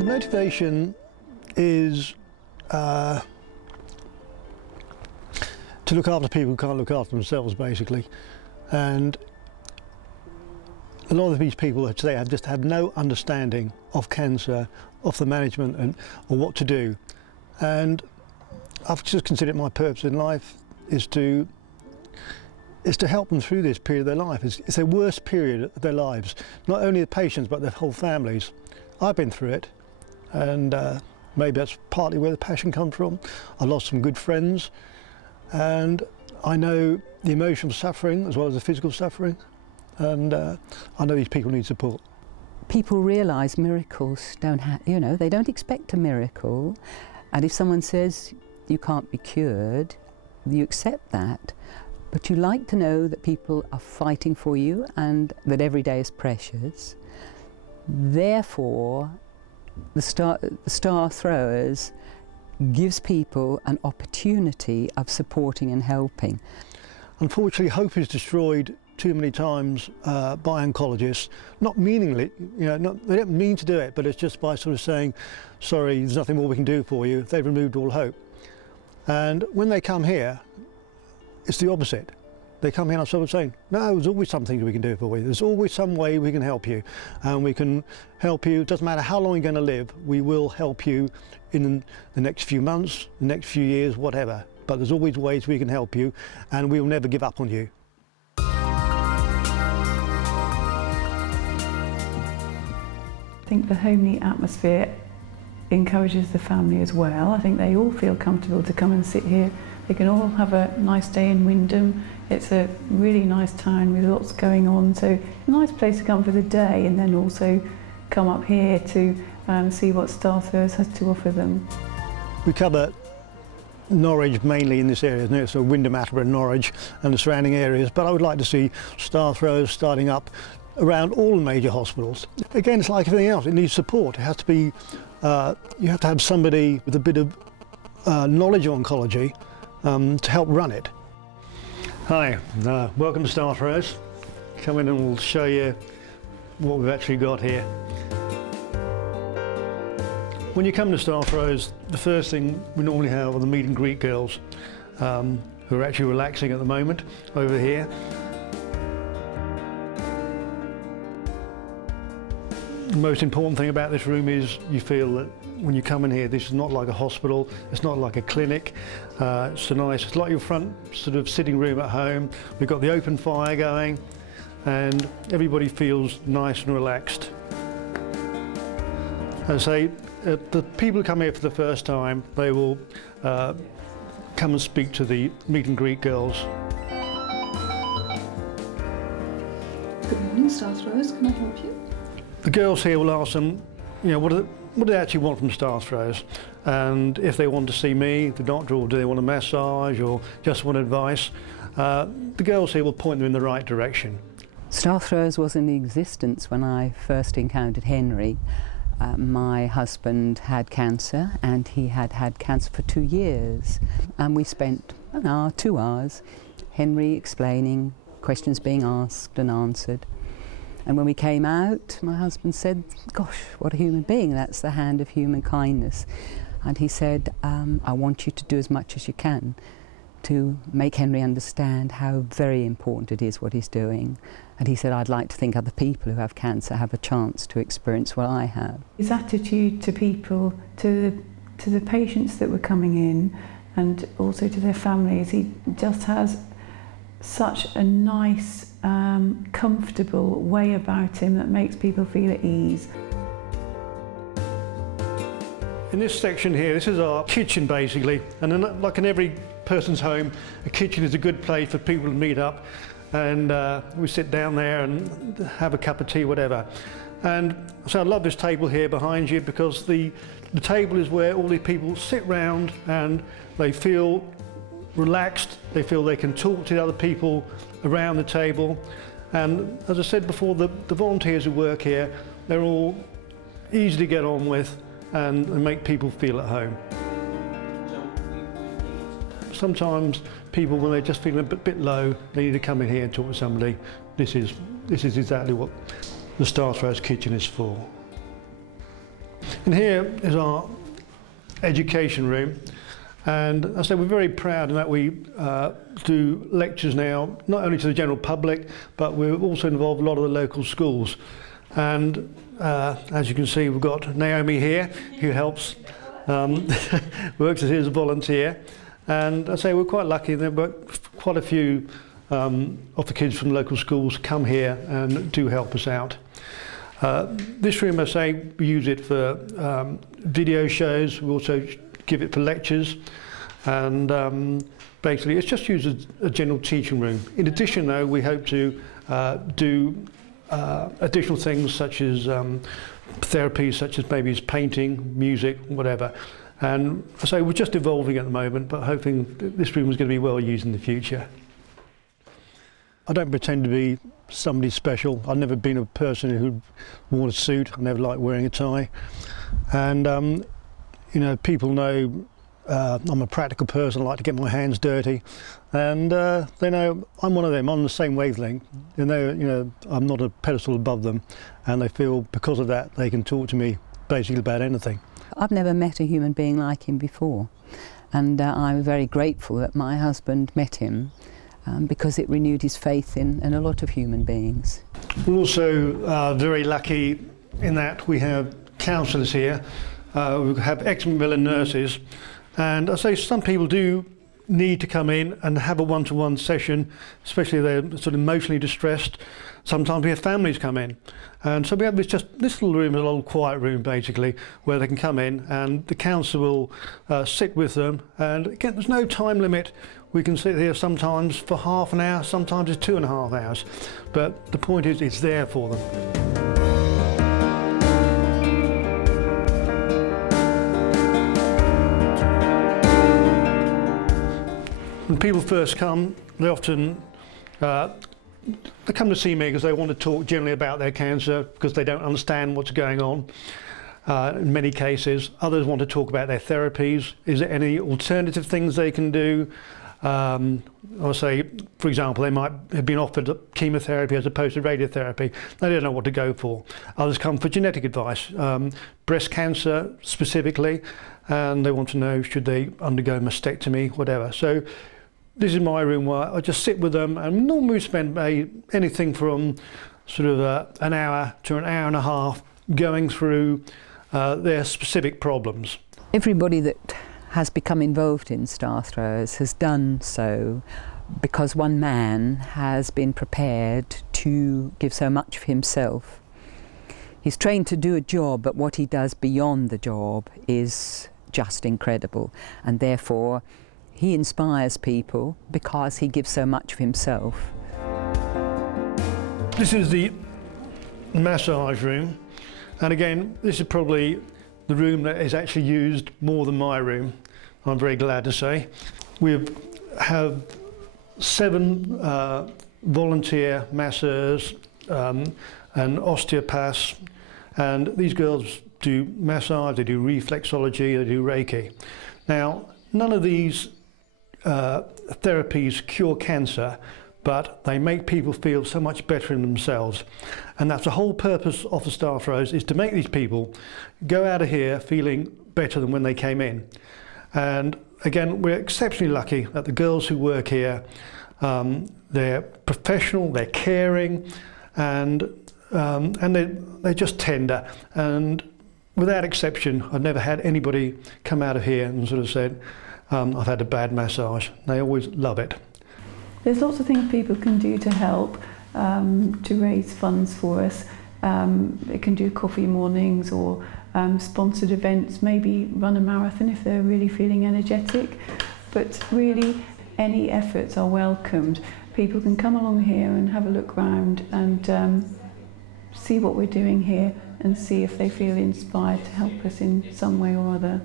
The motivation is to look after people who can't look after themselves, basically. And a lot of these people today just have no understanding of cancer, of the management and or what to do. And I've just considered my purpose in life is to help them through this period of their life. It's their worst period of their lives, not only the patients but their whole families. I've been through it, and maybe that's partly where the passion comes from. I lost some good friends, and I know the emotional suffering as well as the physical suffering, and I know these people need support. People realise miracles don't they don't expect a miracle, and if someone says you can't be cured, you accept that, but you like to know that people are fighting for you and that every day is precious. Therefore, the Star Throwers gives people an opportunity of supporting and helping. Unfortunately, hope is destroyed too many times by oncologists, not meaningly, they don't mean to do it, but it's just by sort of saying, sorry, there's nothing more we can do for you. They've removed all hope. And when they come here, it's the opposite. They come here and I'm sort of saying, no, there's always something we can do for you. There's always some way we can help you. And we can help you, it doesn't matter how long you're going to live, we will help you in the next few months, the next few years, whatever. But there's always ways we can help you, and we will never give up on you. I think the homely atmosphere encourages the family as well. I think they all feel comfortable to come and sit here. They can all have a nice day in Wyndham. It's a really nice town with lots going on, so a nice place to come for the day and then also come up here to see what Star Throwers has to offer them. We cover Norwich mainly in this area, isn't it? So Wyndham, Attleborough, Norwich and the surrounding areas, but I would like to see Star Throwers starting up around all the major hospitals. Again, it's like everything else, it needs support. It has to be, you have to have somebody with a bit of knowledge of oncology to help run it. Hi, welcome to Star Throwers. Come in and we'll show you what we've actually got here. When you come to Star Throwers, the first thing we normally have are the meet and greet girls who are actually relaxing at the moment over here. The most important thing about this room is you feel that when you come in here, this is not like a hospital, it's not like a clinic. It's like your front sort of sitting room at home. We've got the open fire going and everybody feels nice and relaxed. As I say, the people who come here for the first time, they will come and speak to the meet and greet girls. Good morning, Star Throwers. Can I help you? The girls here will ask them, what do they actually want from Star Throwers, and if they want to see me, the doctor, or do they want a massage or just want advice, the girls here will point them in the right direction. Star Throwers was in existence when I first encountered Henry. My husband had cancer, and he had had cancer for 2 years, and we spent an hour, 2 hours, Henry explaining, questions being asked and answered. And when we came out, my husband said, gosh, what a human being, that's the hand of human kindness. And he said, I want you to do as much as you can to make Henry understand how very important it is what he's doing. And he said, I'd like to think other people who have cancer have a chance to experience what I have. His attitude to people, to the patients that were coming in, and also to their families, he just has such a nice, comfortable way about him that makes people feel at ease. In this section here, this is our kitchen basically, and like in every person's home, a kitchen is a good place for people to meet up, and we sit down there and have a cup of tea, whatever. And so I love this table here behind you, because the table is where all these people sit round and they feel relaxed, they feel they can talk to other people around the table. And as I said before, the volunteers who work here, they're all easy to get on with and make people feel at home. Sometimes people, when they're just feeling a bit low, they need to come in here and talk to somebody. This is exactly what the Star Throwers kitchen is for. And here is our education room, and I say we're very proud in that we do lectures now, not only to the general public, but we're also involved in a lot of the local schools. And as you can see, we've got Naomi here, who helps, works here as a volunteer. And I say we're quite lucky that quite a few of the kids from local schools come here and do help us out. This room, I say, we use it for video shows. We also give it for lectures, and basically it's just used as a general teaching room. In addition, though, we hope to do additional things such as therapies, such as maybe painting, music, whatever. And I say we're just evolving at the moment, but hoping that this room is going to be well used in the future. I don't pretend to be somebody special. I've never been a person who wore a suit. I never liked wearing a tie. And you know, people know I'm a practical person. I like to get my hands dirty, and they know I'm one of them. I'm on the same wavelength. They know, you know, I'm not a pedestal above them, and they feel because of that they can talk to me basically about anything. I've never met a human being like him before, and I'm very grateful that my husband met him because it renewed his faith in a lot of human beings. We're also very lucky in that we have counsellors here. We have ex-Macmillan nurses, and I say some people do need to come in and have a one-to-one session, especially if they're sort of emotionally distressed. Sometimes we have families come in, and so we have this little room, a little quiet room basically, where they can come in and the counsellor will sit with them. And again, there's no time limit. We can sit here sometimes for half an hour, sometimes it's 2.5 hours, but the point is it's there for them. When people first come, they often they come to see me because they want to talk generally about their cancer because they don't understand what's going on. In many cases, others want to talk about their therapies. Is there any alternative things they can do? I'll say, for example, they might have been offered chemotherapy as opposed to radiotherapy. They don't know what to go for. Others come for genetic advice, breast cancer specifically, and they want to know should they undergo mastectomy, whatever. So this is my room where I just sit with them, and normally we spend anything from sort of an hour to an hour and a half going through their specific problems. Everybody that has become involved in Star Throwers has done so because one man has been prepared to give so much of himself. He's trained to do a job, but what he does beyond the job is just incredible, and therefore he inspires people because he gives so much of himself. This is the massage room, and again, this is probably the room that is actually used more than my room, I'm very glad to say. We have 7 volunteer masseurs and osteopaths, and these girls do massage, they do reflexology, they do Reiki. Now, none of these therapies cure cancer, but they make people feel so much better in themselves. And that's the whole purpose of the Star Throwers, is to make these people go out of here feeling better than when they came in. And again, we're exceptionally lucky that the girls who work here, they're professional, they're caring, and they're just tender. And without exception, I've never had anybody come out of here and sort of said, I've had a bad massage. They always love it. There's lots of things people can do to help, to raise funds for us. They can do coffee mornings or sponsored events, maybe run a marathon if they're really feeling energetic. But really, any efforts are welcomed. People can come along here and have a look round and see what we're doing here and see if they feel inspired to help us in some way or other.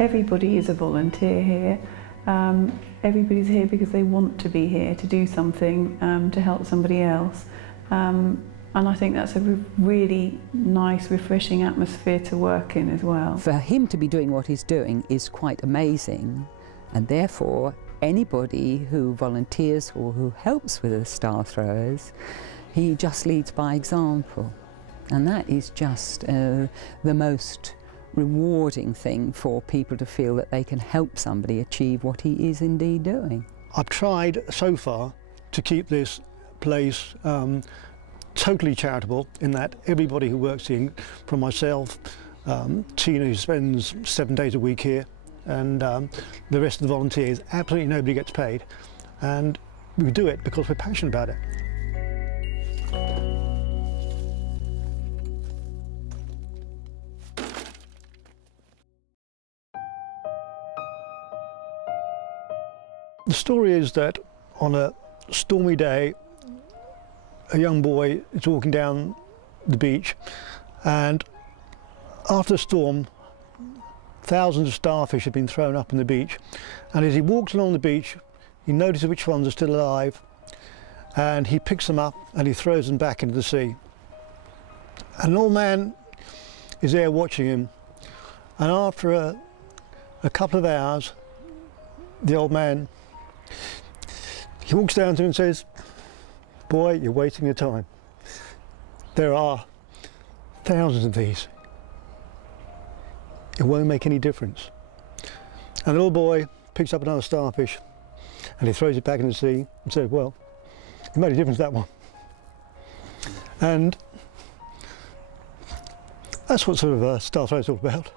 Everybody is a volunteer here. Everybody's here because they want to be here to do something to help somebody else. And I think that's a really nice, refreshing atmosphere to work in as well. For him to be doing what he's doing is quite amazing, and therefore anybody who volunteers or who helps with the Star Throwers, he just leads by example. And that is just the most rewarding thing for people to feel that they can help somebody achieve what he is indeed doing. I've tried so far to keep this place totally charitable, in that everybody who works here, from myself, Tina, who spends 7 days a week here, and the rest of the volunteers, absolutely nobody gets paid. And we do it because we're passionate about it. The story is that on a stormy day, a young boy is walking down the beach, and after the storm, thousands of starfish have been thrown up on the beach, and as he walks along the beach, he notices which ones are still alive, and he picks them up and he throws them back into the sea. And an old man is there watching him, and after a couple of hours, the old man, he walks down to him and says, "Boy, you're wasting your time. There are thousands of these. It won't make any difference." And the little boy picks up another starfish and he throws it back in the sea and says, "Well, it made a difference, that one." And that's what sort of Star Throw is all about.